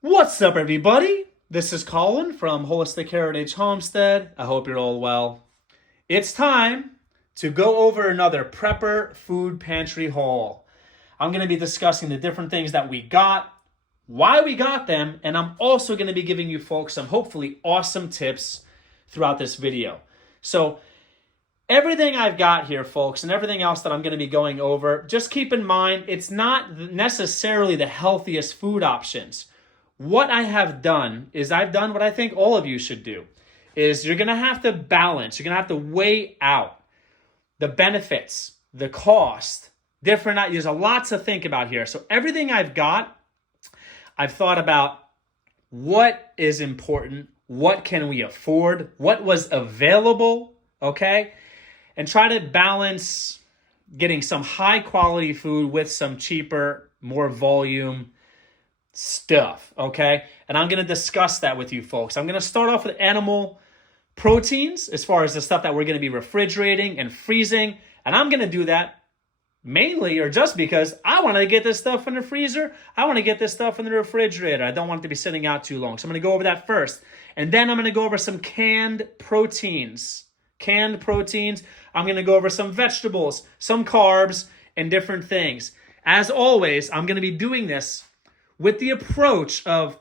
What's up, everybody? This is Colin from Holistic Heritage Homestead. I hope you're all well. It's time to go over another prepper food pantry haul. I'm going to be discussing the different things that we got, why we got them, and I'm also going to be giving you folks some hopefully awesome tips throughout this video. So everything I've got here, folks, and everything else that I'm going to be going over, just keep in mind it's not necessarily the healthiest food options. What I have done is I've done what I think all of you should do, is you're going to have to balance, you're going to have to weigh out the benefits, the cost, there's a lot to think about here. So everything I've got, I've thought about what is important, what can we afford, what was available, okay? And try to balance getting some high quality food with some cheaper, more volume stuff, okay? And I'm going to discuss that with you folks. I'm going to start off with animal proteins as far as the stuff that we're going to be refrigerating and freezing. And I'm going to do that mainly or just because I want to get this stuff in the freezer. I want to get this stuff in the refrigerator. I don't want it to be sitting out too long. So I'm going to go over that first. And then I'm going to go over some canned proteins. I'm going to go over some vegetables, some carbs, and different things. As always, I'm going to be doing this with the approach of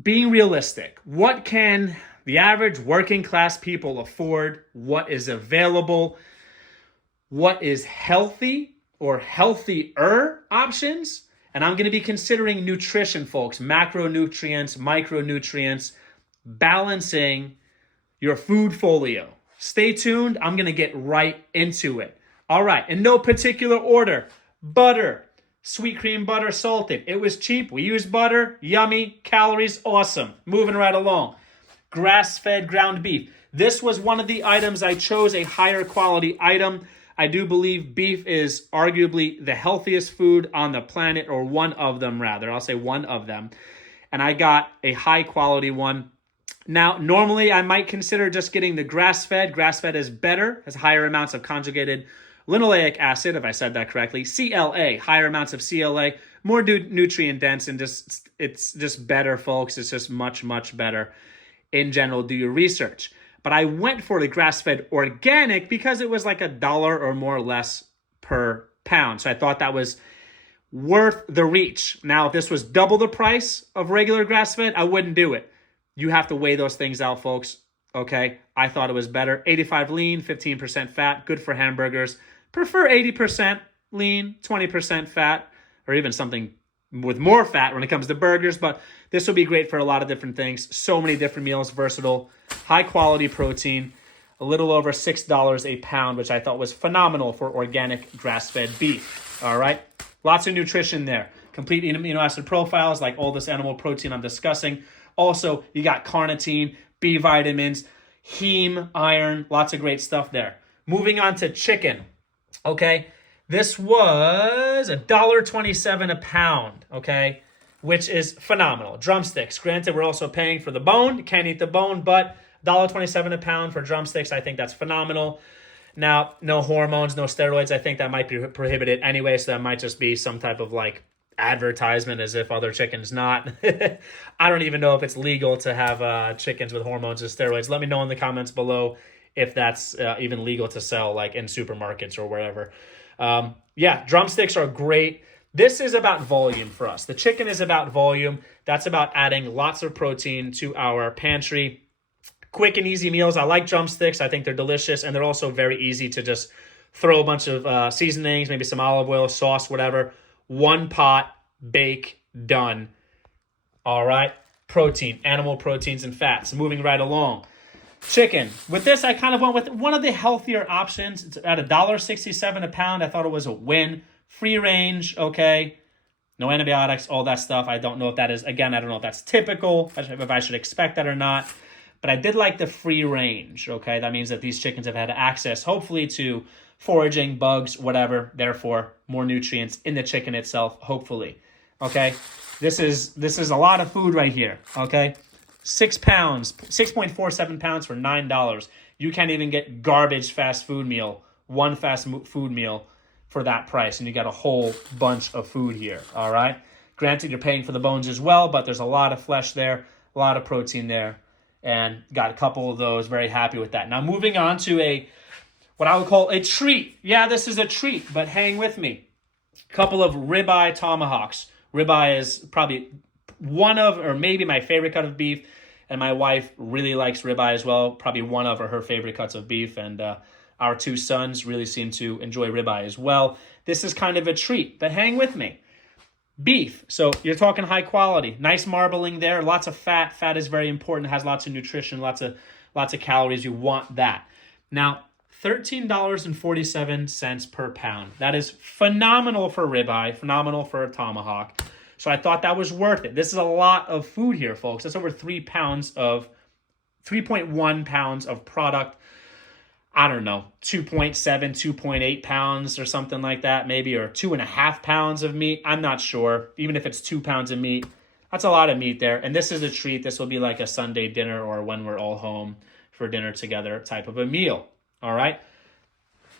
being realistic. What can the average working class people afford? What is available? What is healthy or healthier options? And I'm going to be considering nutrition, folks, macronutrients, micronutrients, balancing your food folio. Stay tuned. I'm going to get right into it. All right. In no particular order, butter. Sweet cream butter, salted. It was cheap. We used butter. Yummy. Calories, awesome. Moving right along. Grass-fed ground beef. This was one of the items I chose, a higher quality item. I do believe beef is arguably the healthiest food on the planet, or one of them rather. I'll say one of them. And I got a high quality one. Now, normally I might consider just getting the grass-fed. Grass-fed is better, has higher amounts of conjugated linoleic acid, if I said that correctly, CLA, higher amounts of CLA, more nutrient dense, and it's just better, folks. It's just much, much better. In general, do your research. But I went for the grass-fed organic because it was like $1 or more or less per pound. So I thought that was worth the reach. Now, if this was double the price of regular grass-fed, I wouldn't do it. You have to weigh those things out, folks. Okay, I thought it was better. 85 lean, 15% fat, good for hamburgers. Prefer 80% lean, 20% fat, or even something with more fat when it comes to burgers. But this will be great for a lot of different things. So many different meals, versatile, high quality protein, a little over $6 a pound, which I thought was phenomenal for organic grass-fed beef. All right, lots of nutrition there. Complete amino acid profiles like all this animal protein I'm discussing. Also, you got carnitine, B vitamins, heme, iron, lots of great stuff there. Moving on to chicken. Okay, this was $1.27 a pound, okay, which is phenomenal. Drumsticks. Granted, we're also paying for the bone. You can't eat the bone, but $1.27 a pound for drumsticks, I think that's phenomenal. Now, no hormones, no steroids. I think that might be prohibited anyway, so that might just be some type of like advertisement as if other chickens not. I don't even know if it's legal to have chickens with hormones or steroids. Let me know in the comments below if that's even legal to sell like in supermarkets or wherever. Yeah, drumsticks are great. This is about volume for us. The chicken is about volume. That's about adding lots of protein to our pantry. Quick and easy meals. I like drumsticks. I think they're delicious, and they're also very easy to just throw a bunch of seasonings, maybe some olive oil, sauce, whatever. One pot, bake, done. All right. Protein, animal proteins and fats. Moving right along. Chicken. With this, I kind of went with one of the healthier options. It's at $1.67 a pound. I thought it was a win. Free range, okay. No antibiotics, all that stuff. I don't know if that is, again, I don't know if that's typical, if I should expect that or not. But I did like the free range, okay. That means that these chickens have had access, hopefully, to foraging, bugs, whatever. Therefore, more nutrients in the chicken itself, hopefully. Okay. This is a lot of food right here, okay. 6 pounds, 6.47 pounds for $9. You can't even get garbage fast food meal, one fast food meal for that price. And you got a whole bunch of food here, all right? Granted, you're paying for the bones as well, but there's a lot of flesh there, a lot of protein there, and got a couple of those. Very happy with that. Now moving on to what I would call a treat. Yeah, this is a treat, but hang with me. A couple of ribeye tomahawks. Ribeye is probably one of, or maybe my favorite cut of beef, and my wife really likes ribeye as well. Probably one of her favorite cuts of beef, and our two sons really seem to enjoy ribeye as well. This is kind of a treat, but hang with me. Beef, so you're talking high quality, nice marbling there, lots of fat. Fat is very important, has lots of nutrition, lots of calories. You want that. Now, $13.47 per pound. That is phenomenal for ribeye, phenomenal for a tomahawk. So I thought that was worth it. This is a lot of food here, folks. That's over 3.1 pounds of product. I don't know, 2.7, 2.8 pounds or something like that, maybe, or 2.5 pounds of meat. I'm not sure. Even if it's 2 pounds of meat, that's a lot of meat there. And this is a treat. This will be like a Sunday dinner or when we're all home for dinner together type of a meal. All right.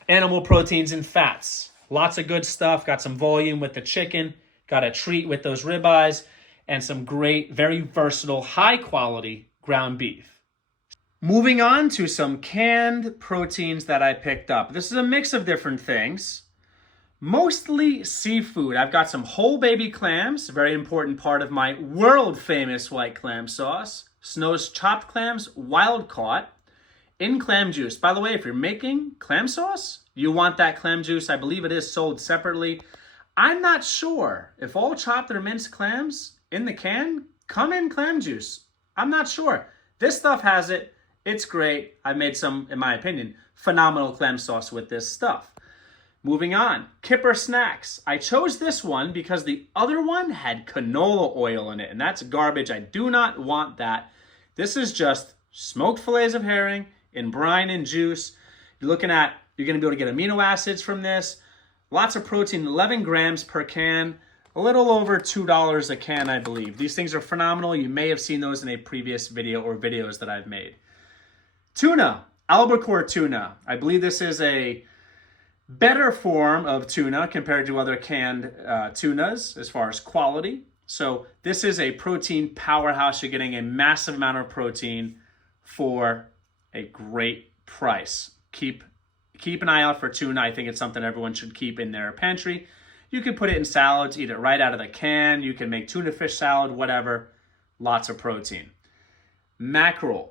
Animal proteins and fats. Lots of good stuff. Got some volume with the chicken. Got a treat with those ribeyes. And some great, very versatile, high quality ground beef. Moving on to some canned proteins that I picked up. This is a mix of different things. Mostly seafood. I've got some whole baby clams, a very important part of my world famous white clam sauce. Snow's chopped clams, wild caught, in clam juice. By the way, if you're making clam sauce, you want that clam juice. I believe it is sold separately. I'm not sure if all chopped or minced clams in the can come in clam juice. I'm not sure. This stuff has it. It's great. I made some, in my opinion, phenomenal clam sauce with this stuff. Moving on, Kipper Snacks. I chose this one because the other one had canola oil in it, and that's garbage. I do not want that. This is just smoked fillets of herring in brine and juice. You're going to be able to get amino acids from this. Lots of protein, 11 grams per can. A little over $2 a can, I believe. These things are phenomenal. You may have seen those in a previous video or videos that I've made. Tuna, albacore tuna. I believe this is a better form of tuna compared to other canned tunas as far as quality. So this is a protein powerhouse. You're getting a massive amount of protein for a great price. Keep an eye out for tuna. I think it's something everyone should keep in their pantry. You can put it in salads, eat it right out of the can. You can make tuna fish salad, whatever. Lots of protein. Mackerel.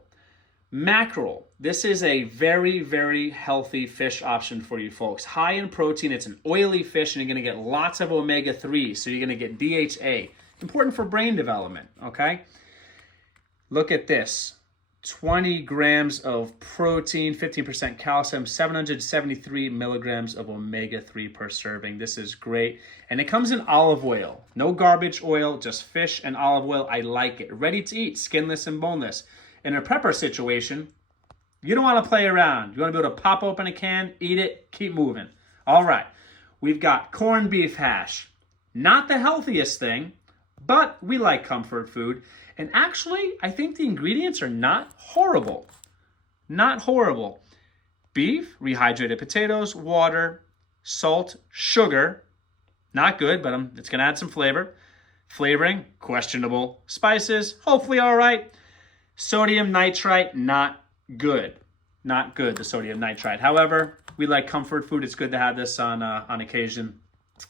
Mackerel, this is a very, very healthy fish option for you folks. High in protein, it's an oily fish, and you're going to get lots of omega-3, so you're going to get DHA. Important for brain development, okay? Look at this. 20 grams of protein, 15% calcium, 773 milligrams of omega-3 per serving. This is great. And it comes in olive oil. No garbage oil, just fish and olive oil. I like it. Ready to eat, skinless and boneless. In a prepper situation, you don't want to play around. You want to be able to pop open a can, eat it, keep moving. All right, we've got corned beef hash. Not the healthiest thing, but we like comfort food. And actually, I think the ingredients are not horrible. Not horrible. Beef, rehydrated potatoes, water, salt, sugar. Not good, but it's going to add some flavor. Flavoring, questionable. Spices, hopefully all right. Sodium nitrite, not good. Not good, the sodium nitrite. However, we like comfort food. It's good to have this on occasion.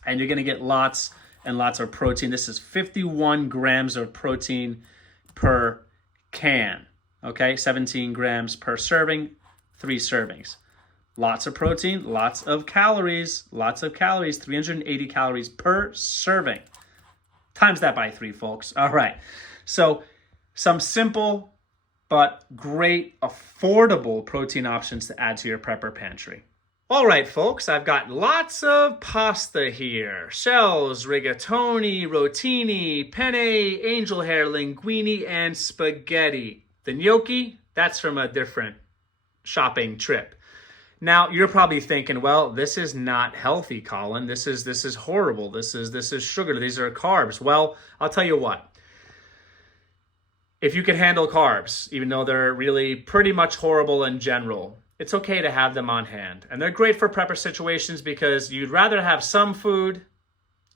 And you're going to get lots and lots of protein. This is 51 grams of protein per can. Okay, 17 grams per serving, 3 servings. Lots of protein, lots of calories. 380 calories per serving. Times that by 3, folks. All right. So some simple but great, affordable protein options to add to your prepper pantry. All right, folks, I've got lots of pasta here. Shells, rigatoni, rotini, penne, angel hair, linguine, and spaghetti. The gnocchi, that's from a different shopping trip. Now, you're probably thinking, well, this is not healthy, Colin. This is horrible. This is sugar. These are carbs. Well, I'll tell you what. If you can handle carbs, even though they're really pretty much horrible in general, it's okay to have them on hand. And they're great for prepper situations because you'd rather have some food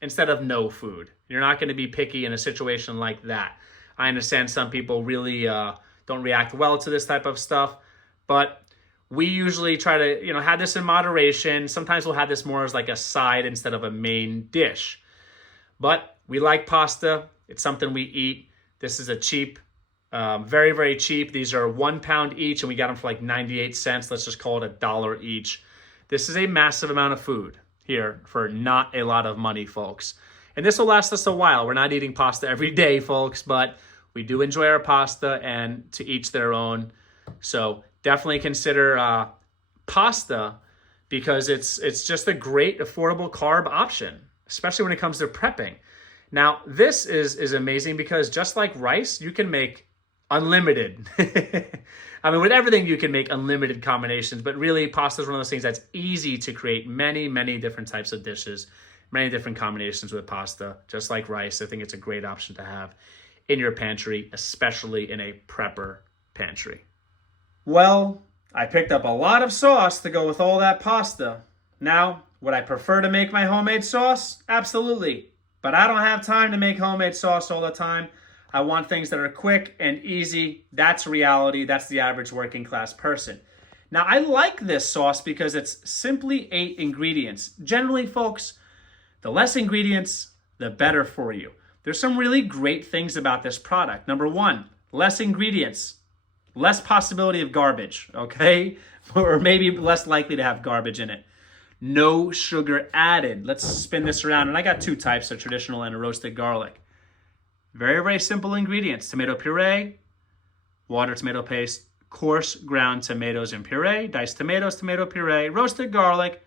instead of no food. You're not going to be picky in a situation like that. I understand some people really don't react well to this type of stuff, but we usually try to, have this in moderation. Sometimes we'll have this more as like a side instead of a main dish. But we like pasta. It's something we eat. This is a cheap, very, very cheap. These are 1 pound each, and we got them for like 98 cents. Let's just call it $1 each. This is a massive amount of food here for not a lot of money, folks. And this will last us a while. We're not eating pasta every day, folks, but we do enjoy our pasta, and to each their own. So definitely consider pasta, because it's just a great affordable carb option, especially when it comes to prepping. Now, this is amazing because just like rice, you can make unlimited. I mean, with everything, you can make unlimited combinations, but really pasta is one of those things that's easy to create many, many different types of dishes, many different combinations with pasta, just like rice. I think it's a great option to have in your pantry, especially in a prepper pantry. Well, I picked up a lot of sauce to go with all that pasta. Now, would I prefer to make my homemade sauce? Absolutely. But I don't have time to make homemade sauce all the time. I want things that are quick and easy. That's reality. That's the average working class person. Now, I like this sauce because it's simply 8 ingredients. Generally, folks, the less ingredients, the better for you. There's some really great things about this product. Number 1, less ingredients, less possibility of garbage, okay? Or maybe less likely to have garbage in it. No sugar added. Let's spin this around. And I got 2 types, a traditional and a roasted garlic. Very, very simple ingredients. Tomato puree, water, tomato paste, coarse ground tomatoes and puree, diced tomatoes, tomato puree, roasted garlic,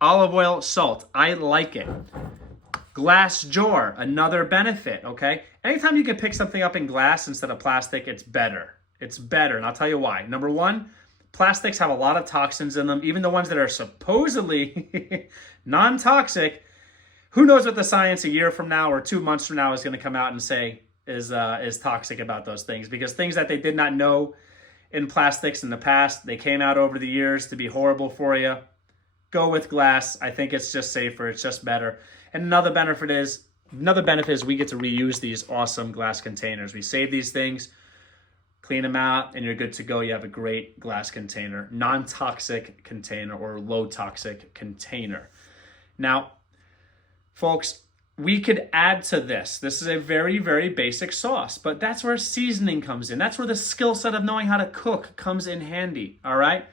olive oil, salt. I like it. Glass jar, another benefit, okay? Anytime you can pick something up in glass instead of plastic, it's better. It's better, and I'll tell you why. Number 1, plastics have a lot of toxins in them. Even the ones that are supposedly non-toxic, who knows what the science a year from now or 2 months from now is going to come out and say is toxic about those things. Because things that they did not know in plastics in the past, they came out over the years to be horrible for you. Go with glass. I think it's just safer. It's just better. And another benefit is we get to reuse these awesome glass containers. We save these things, clean them out, and you're good to go. You have a great glass container, non-toxic container or low toxic container. Now, folks, we could add to this. This is a very, very basic sauce, but that's where seasoning comes in. That's where the skill set of knowing how to cook comes in handy, all right?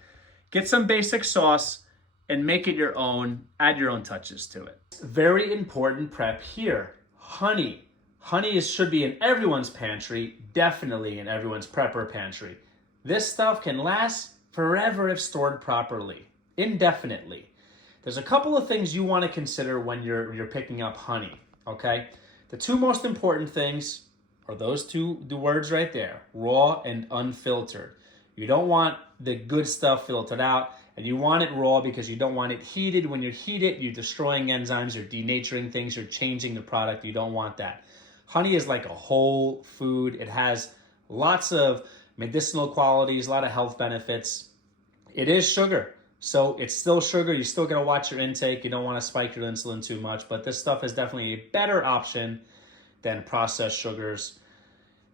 Get some basic sauce and make it your own. Add your own touches to it. Very important prep here. Honey. Honey should be in everyone's pantry, definitely in everyone's prepper pantry. This stuff can last forever if stored properly, indefinitely. There's a couple of things you want to consider when you're picking up honey, okay? The 2 most important things are those the words right there, raw and unfiltered. You don't want the good stuff filtered out, and you want it raw because you don't want it heated. When you heat it, you're destroying enzymes, you're denaturing things, you're changing the product. You don't want that. Honey is like a whole food. It has lots of medicinal qualities, a lot of health benefits. It is sugar. So it's still sugar. You still got to watch your intake. You don't want to spike your insulin too much. But this stuff is definitely a better option than processed sugars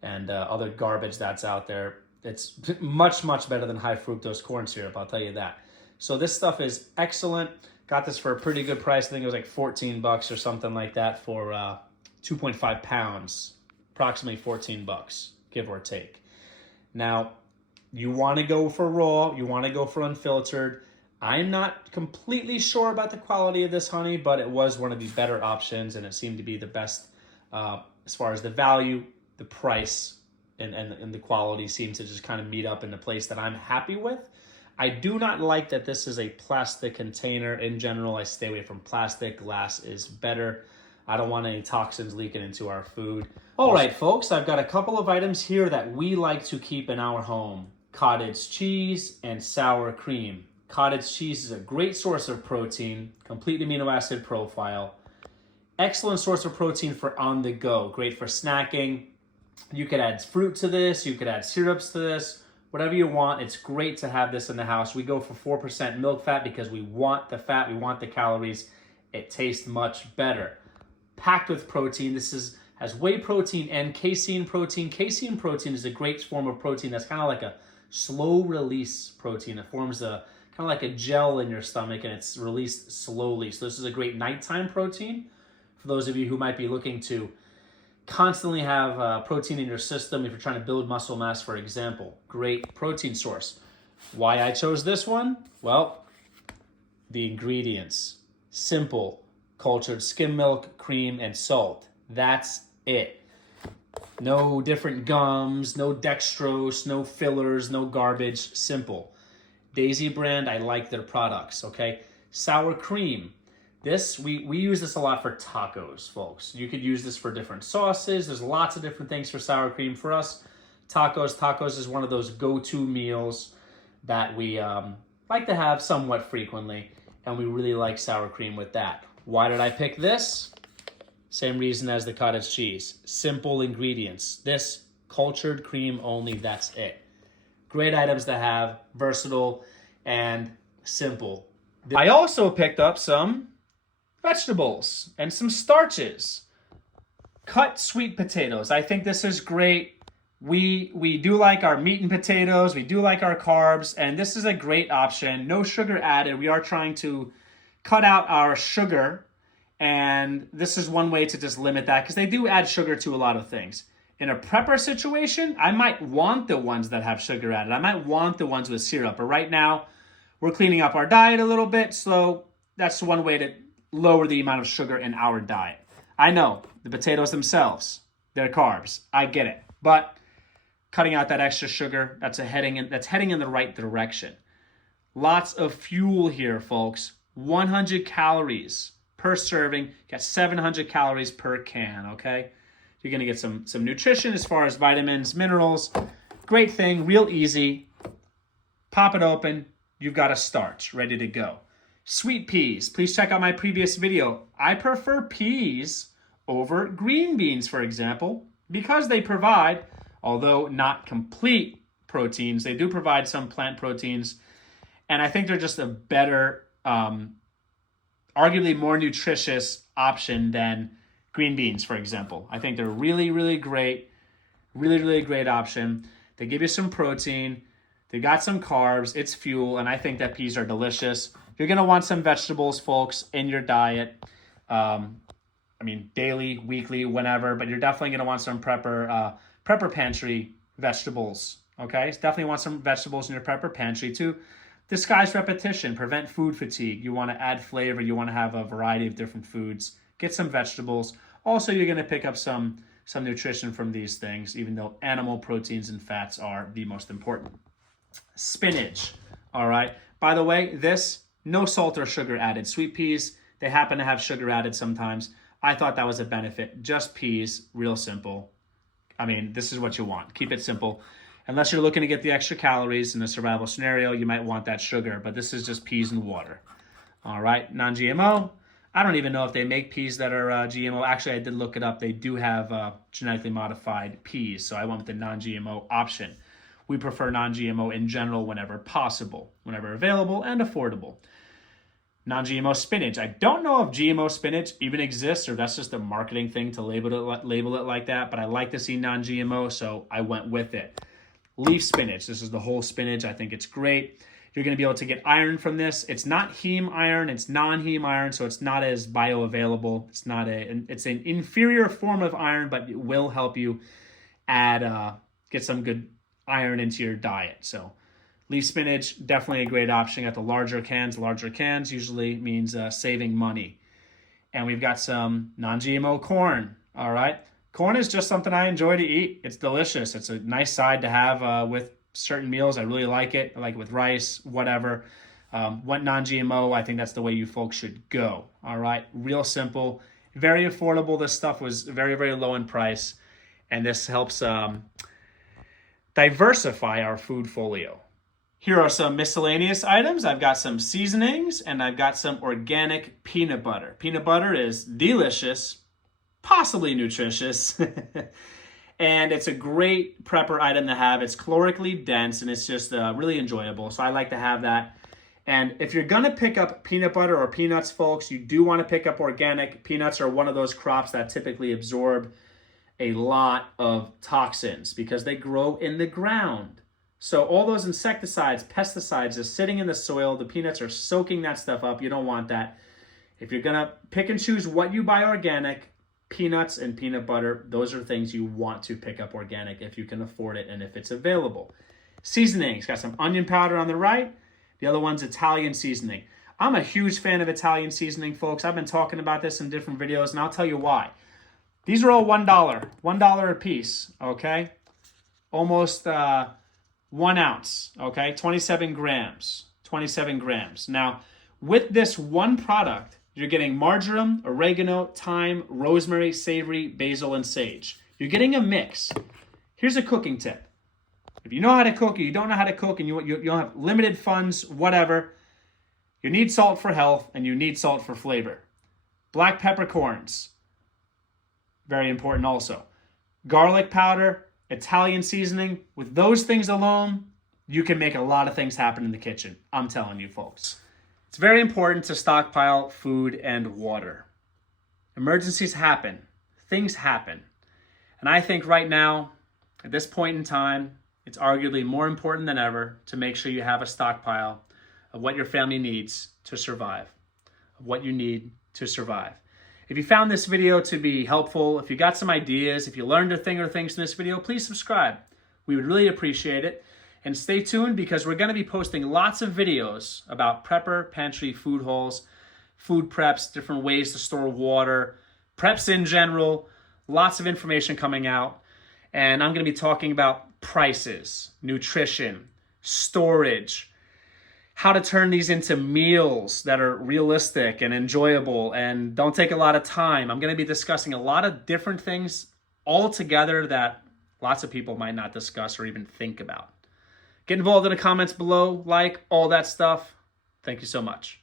and other garbage that's out there. It's much, much better than high fructose corn syrup, I'll tell you that. So this stuff is excellent. Got this for a pretty good price. I think it was like $14 or something like that for 2.5 pounds, approximately $14, give or take. Now, you want to go for raw. You want to go for unfiltered. I'm not completely sure about the quality of this honey, but it was one of the better options, and it seemed to be the best as far as the value, the price, and the quality seemed to just kind of meet up in the place that I'm happy with. I do not like that this is a plastic container. In general, I stay away from plastic. Glass is better. I don't want any toxins leaking into our food. All right, folks, I've got a couple of items here that we like to keep in our home. Cottage cheese and sour cream. Cottage cheese is a great source of protein, complete amino acid profile. Excellent source of protein for on the go. Great for snacking. You could add fruit to this. You could add syrups to this. Whatever you want. It's great to have this in the house. We go for 4% milk fat because we want the fat. We want the calories It tastes much better. Packed with protein. This has whey protein and casein protein. Casein protein is a great form of protein that's kind of like a slow release protein. It forms a kind of like a gel in your stomach and it's released slowly. So this is a great nighttime protein for those of you who might be looking to constantly have protein in your system if you're trying to build muscle mass, for example. Great protein source. Why I chose this one? Well, the ingredients. Simple. Cultured skim milk, cream, and salt. That's it. No different gums, no dextrose, no fillers, no garbage. Simple. Daisy brand, I like their products, okay? Sour cream. This, we use this a lot for tacos, folks. You could use this for different sauces. There's lots of different things for sour cream. For us, tacos. Tacos is one of those go-to meals that we like to have somewhat frequently, and we really like sour cream with that. Why did I pick this? Same reason as the cottage cheese. Simple ingredients. This, cultured cream only, that's it. Great items to have, versatile and simple. I also picked up some vegetables and some starches. Cut sweet potatoes. I think this is great. We do like our meat and potatoes. We do like our carbs, and this is a great option. No sugar added. We are trying to cut out our sugar, and this is one way to just limit that because they do add sugar to a lot of things. In a prepper situation, I might want the ones that have sugar added. I might want the ones with syrup, but right now we're cleaning up our diet a little bit, so that's one way to lower the amount of sugar in our diet. I know the potatoes themselves, they're carbs. I get it, but cutting out that extra sugar, that's heading in the right direction. Lots of fuel here, folks. 100 calories per serving, got 700 calories per can, okay? You're gonna get some nutrition as far as vitamins, minerals. Great thing, real easy. Pop it open, you've got a starch ready to go. Sweet peas, please check out my previous video. I prefer peas over green beans, for example, because they provide, although not complete proteins, they do provide some plant proteins, and I think they're just a better, arguably more nutritious option than green beans, for example. I think they're really, really great, really great option. They give you some protein, they got some carbs, it's fuel, and I think that peas are delicious. You're gonna want some vegetables, folks, in your diet. I mean, daily, weekly, whenever, but you're definitely gonna want some prepper pantry vegetables, okay? Definitely want some vegetables in your prepper pantry to disguise repetition, prevent food fatigue. You wanna add flavor, you wanna have a variety of different foods. Get some vegetables. Also, you're gonna pick up some nutrition from these things, even though animal proteins and fats are the most important. Spinach, all right? By the way, this, no salt or sugar added. Sweet peas, they happen to have sugar added sometimes. I thought that was a benefit. Just peas, real simple. I mean, this is what you want. Keep it simple. Unless you're looking to get the extra calories in a survival scenario, you might want that sugar, but this is just peas and water. All right, non-GMO. I don't even know if they make peas that are GMO. Actually, I did look it up. They do have genetically modified peas, so I went with the non-GMO option. We prefer non-GMO in general whenever possible, whenever available and affordable. Non-GMO spinach. I don't know if GMO spinach even exists or that's just a marketing thing to label it like that, but I like to see non-GMO, so I went with it. Leaf spinach. This is the whole spinach. I think it's great. You're going to be able to get iron from this. It's not heme iron. It's non-heme iron, so it's not as bioavailable. It's an inferior form of iron, but it will help you get some good iron into your diet. So leaf spinach, definitely a great option. Got the larger cans. Larger cans usually means saving money. And we've got some non-GMO corn, all right? Corn is just something I enjoy to eat. It's delicious. It's a nice side to have with certain meals. I really like it. I like it with rice, whatever. Went non-GMO. I think that's the way you folks should go, all right? Real simple, very affordable. This stuff was very, very low in price, and this helps diversify our food folio. Here are some miscellaneous items. I've got some seasonings and I've got some organic peanut butter. Peanut butter is delicious, possibly nutritious, and it's a great prepper item to have. It's calorically dense and it's just really enjoyable. So I like to have that. And if you're going to pick up peanut butter or peanuts, folks, you do want to pick up organic. Peanuts are one of those crops that typically absorb a lot of toxins because they grow in the ground. So all those insecticides, pesticides are sitting in the soil. The peanuts are soaking that stuff up. You don't want that. If you're going to pick and choose what you buy organic, peanuts and peanut butter, those are things you want to pick up organic if you can afford it and if it's available. Seasonings, got some onion powder on the right. The other one's Italian seasoning. I'm a huge fan of Italian seasoning, folks. I've been talking about this in different videos, and I'll tell you why. These are all $1, $1 a piece, okay? Almost 1 ounce, okay? 27 grams, 27 grams. Now, with this one product, you're getting marjoram, oregano, thyme, rosemary, savory, basil, and sage. You're getting a mix. Here's a cooking tip. If you know how to cook, or you don't know how to cook, and you don't have limited funds, whatever, you need salt for health, and you need salt for flavor. Black peppercorns, very important also. Garlic powder, Italian seasoning. With those things alone, you can make a lot of things happen in the kitchen. I'm telling you, folks. It's very important to stockpile food and water. Emergencies happen. Things happen. And I think right now, at this point in time, it's arguably more important than ever to make sure you have a stockpile of what your family needs to survive, of what you need to survive. If you found this video to be helpful, if you got some ideas, if you learned a thing or things from this video, please subscribe. We would really appreciate it. And stay tuned because we're going to be posting lots of videos about prepper, pantry, food hauls, food preps, different ways to store water, preps in general, lots of information coming out. And I'm going to be talking about prices, nutrition, storage, how to turn these into meals that are realistic and enjoyable and don't take a lot of time. I'm going to be discussing a lot of different things all together that lots of people might not discuss or even think about. Get involved in the comments below, like all that stuff. Thank you so much.